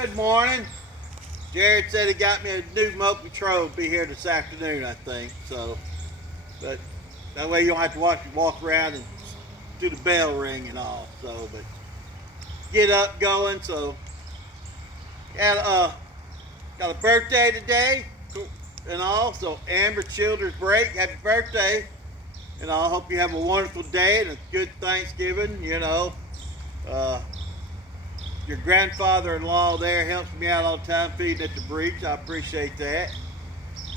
Good morning. Jared said he got me a new remote control. Be here this afternoon, I think. So, but that way you don't have to walk around and do the bell ring and all. So, but get up going. So, got a birthday today and all. So Amber Childers Break, happy birthday! And I hope you have a wonderful day and a good Thanksgiving. Uh, your grandfather-in-law there helps me out all the time feeding at the breach. I appreciate that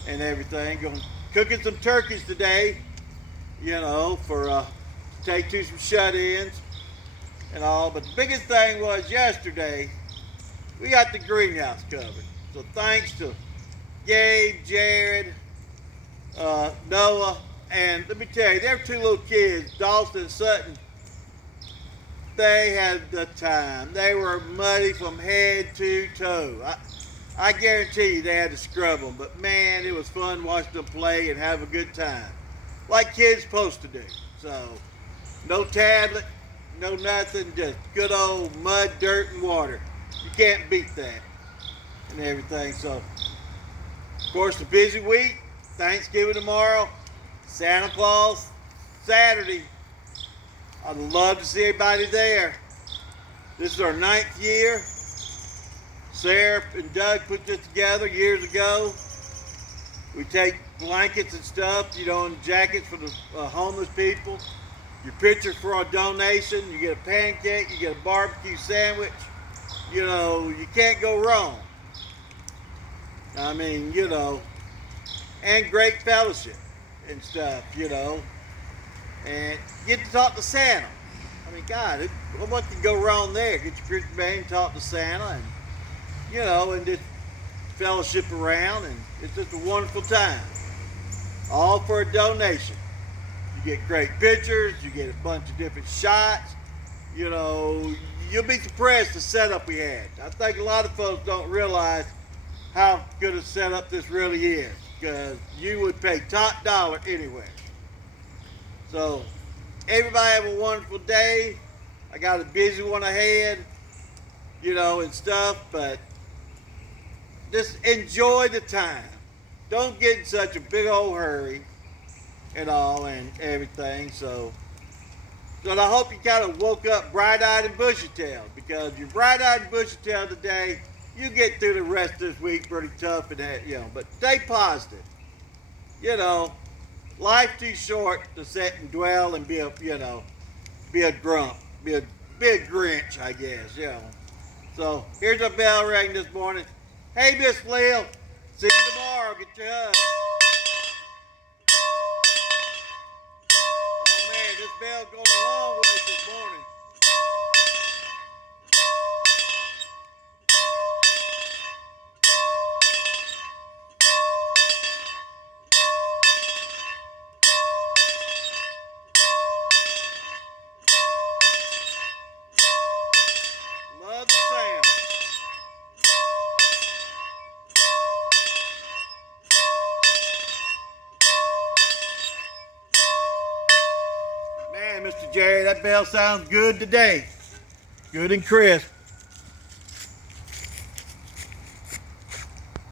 and everything. Cooking some turkeys today, for take to some shut-ins and all. But the biggest thing was yesterday, we got the greenhouse covered. So thanks to Gabe, Jared, Noah, and let me tell you, there were two little kids, Dawson and Sutton. They had the time. They were muddy from head to toe. I guarantee you they had to scrub them, but man, it was fun watching them play and have a good time, like kids supposed to do. So, no tablet, no nothing, just good old mud, dirt, and water. You can't beat that and everything. So, of course, a busy week. Thanksgiving tomorrow, Santa Claus Saturday. I'd love to see everybody there. This is our 9th year. Sarah and Doug put this together years ago. We take blankets and stuff, and jackets for the homeless people. Your picture for our donation. You get a pancake, you get a barbecue sandwich. You can't go wrong. I mean, and great fellowship and stuff, and get to talk to Santa. I mean, God, what can go wrong there? Get your picture made and talk to Santa, and and just fellowship around, and it's just a wonderful time. All for a donation. You get great pictures, you get a bunch of different shots. You'll be surprised the setup we had. I think a lot of folks don't realize how good a setup this really is, because you would pay top dollar anywhere. So, everybody have a wonderful day. I got a busy one ahead, and stuff, but just enjoy the time. Don't get in such a big old hurry and all and everything. So I hope you kind of woke up bright-eyed and bushy-tailed, because if you're bright-eyed and bushy-tailed today, you get through the rest of this week pretty tough and that, but stay positive. Life too short to sit and dwell and be a grump, be a Grinch, I guess, So here's a bell ring this morning. Hey, Miss Lil, see you tomorrow. Get your hug. Oh man, this bell's going a long way this morning. Love the sound. Man, Mr. Jerry, that bell sounds good today. Good and crisp.